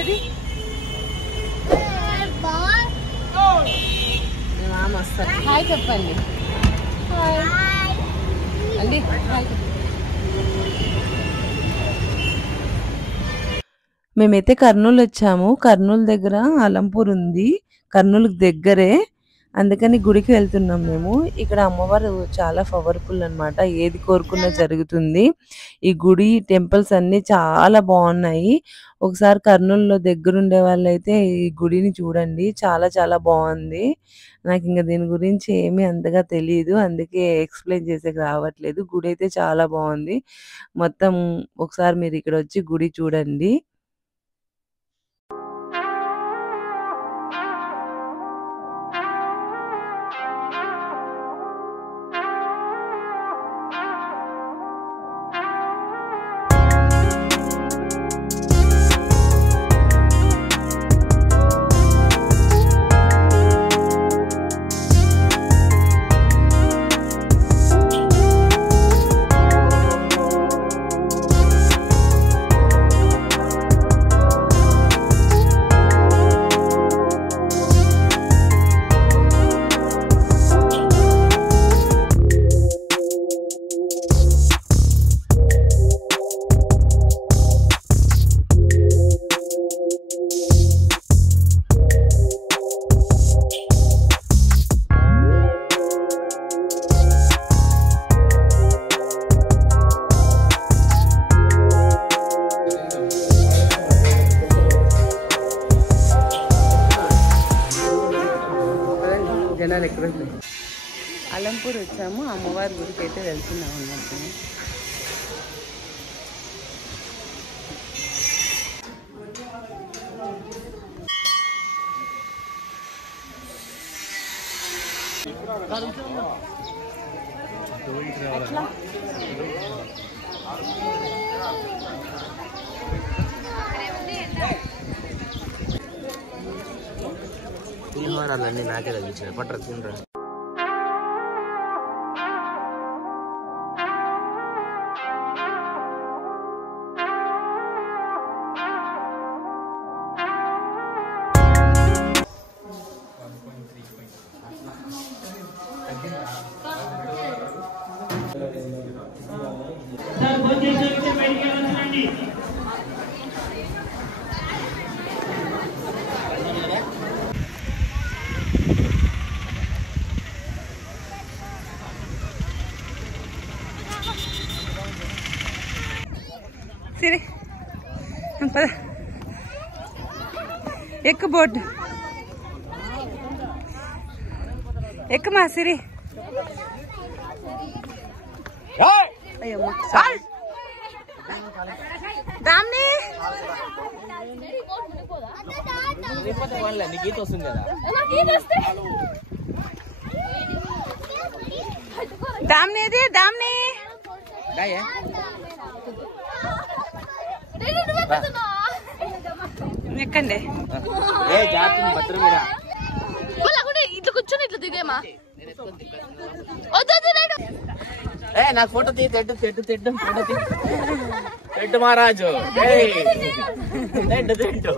అది మామ వస్తారు. హాయ్ చెప్పండి. అండి మేమైతే కర్నూలు వచ్చాము. కర్నూలు దగ్గర అలంపూర్ ఉంది, కర్నూలుకి దగ్గరే. అందుకని గుడికి వెళ్తున్నాం మేము. ఇక్కడ అమ్మవారు చాలా పవర్ఫుల్ అన్నమాట. ఏది కోరుకున్నా జరుగుతుంది. ఈ గుడి టెంపుల్స్ అన్ని చాలా బాగున్నాయి. ఒకసారి కర్నూలులో దగ్గరుండే వాళ్ళైతే ఈ గుడిని చూడండి, చాలా చాలా బాగుంది. నాకు ఇంకా దీని గురించి ఏమీ అంతగా తెలియదు, అందుకే ఎక్స్ప్లెయిన్ చేసేకి రావట్లేదు. గుడి అయితే చాలా బాగుంది. మొత్తం ఒకసారి మీరు ఇక్కడ వచ్చి గుడి చూడండి. అలంపూర్ వచ్చాము, అమ్మవారి గుడికి అయితే వెళ్తున్నాం అన్నట్టు. తీర్మానాలన్నీ నాకే తగ్గించారు. పట్టరు తినరా. సిరి ఎక్కు బోర్డు ఎక్కుమా సిరి. దామ్ని గీత వస్తుంది కదా. దామ్ని ఇది దామ్ని ఎక్కండి. ఇట్లా కూర్చొని ఇట్లా దిగేమా. నాకు ఫోటో తీ. తెడ్డు తెడ్డు తెడ్డు ఫోటో తీ. తెడ్డు మహారాజు తెడ్డు తెడ్డు.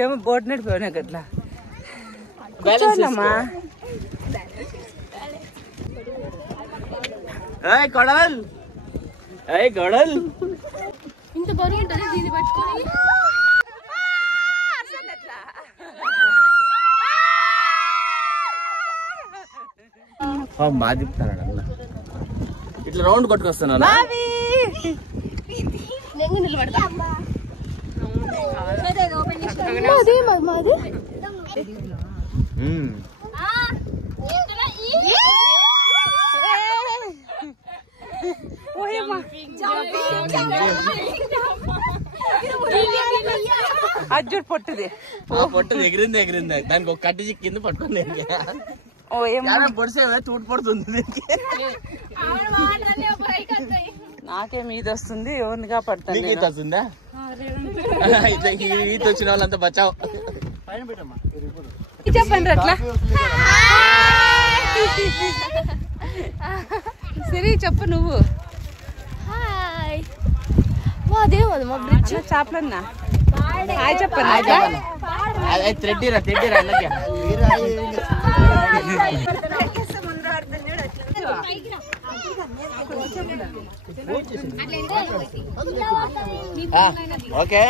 ఏమో బోట్ నడిపోయినా అట్లా కూర్చోవాలమ్మా. గొడవల్ గొడవల్ ఇంత బరువు ఉంటుంది దీన్ని పట్టుకొని. బాగా తిప్పుతాను ఇట్లా రౌండ్ కొట్టుకొస్తాను. నేను నిలబడతా. అజ్జుడు పొట్టుది పొట్టుది ఎగిరింది ఎగిరింది. దానికి ఒక కట్టి కింద పట్టుకుంది. పొడిసే తూటు పడుతుంది. నాకే మీద వస్తుంది, ఎవరినిగా పడుతుంది. ఈత వస్తుందా? ఈత వచ్చిన వాళ్ళంతా బచావు. చెప్పండి అట్లా. సరే చెప్పు నువ్వు. అదేమది మా బ్రిడ్జ్ చేపలన్నా హాయ్ చెప్పండి. అదే తెడ్డిరా తెడ్డిరా అన్నకి ఓకే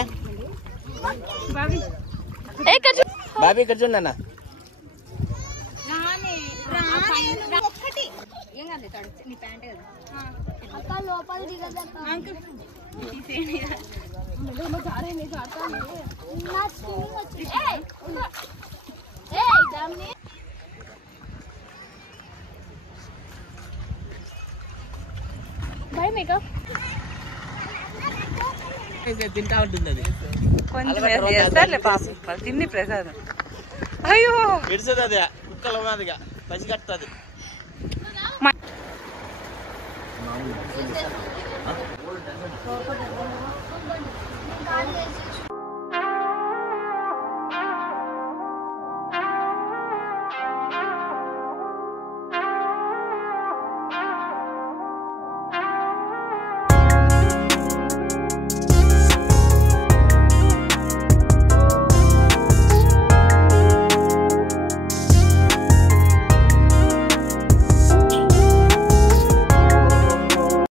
బాబీ ఇక్కడ చూడన్నా తింటా ఉంటుంది అది కొంచెం వేస్తారులే పాపం తిన్ని ప్రసాదం. అయ్యో ఇడుస్తుంది అది కుక్కలు ఉన్నదిగా పసి కట్టుతుంది.